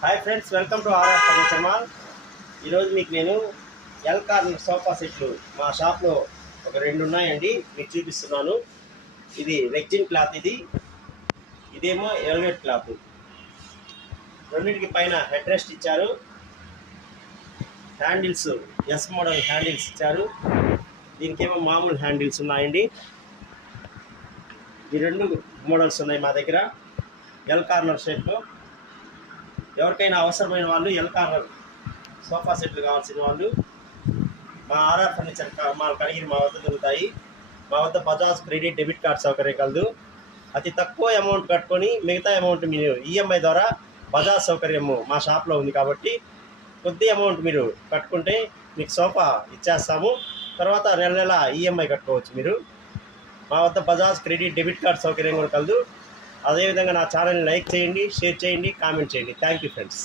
Hi friends, welcome to RR furniture mall. ఈరోజు మీకు నేను ఎల్ కార్నర్ సోఫా సెట్లు మా షాప్లో ఒక 2 ఉన్నాయండి, మీకు చూపిస్తున్నాను. ఇది రెగ్జిన్ క్లాత్, ఇదేమో ఎల్వెట్ క్లాత్. రెండింటికి పైన హెడ్ రెస్ట్ ఇచ్చారు, హ్యాండిల్స్ ఎస్ మోడల్ హ్యాండిల్స్ ఇచ్చారు. దీనికేమో మామూలు హ్యాండిల్స్ ఉన్నాయండి. ఈ 2 మోడల్స్ ఉన్నాయి మా దగ్గర ఎల్ కార్నర్ షేప్లో. ఎవరికైనా అవసరమైన వాళ్ళు ఎల్ కార్నర్ సోఫా సెట్లు కావాల్సిన వాళ్ళు మా ఆర్ఆర్ ఫర్నిచర్ మాల్ కడిగిరి మా వద్ద దొరుకుతాయి. మా వద్ద బజాజ్ క్రెడిట్ డెబిట్ కార్డ్ సౌకర్యం కలదు. అతి తక్కువ అమౌంట్ కట్టుకొని మిగతా అమౌంట్ మీరు ఈఎంఐ ద్వారా బజాజ్ సౌకర్యము మా షాప్లో ఉంది కాబట్టి కొద్ది అమౌంట్ మీరు కట్టుకుంటే మీకు సోఫా ఇచ్చేస్తాము. తర్వాత నెల నెల ఈఎంఐ కట్టుకోవచ్చు మీరు. మా వద్ద బజాజ్ క్రెడిట్ డెబిట్ కార్డ్ సౌకర్యం కూడా కలదు. అదేవిధంగా నా ఛానల్ని లైక్ చేయండి, షేర్ చేయండి, కామెంట్ చేయండి. Thank you friends.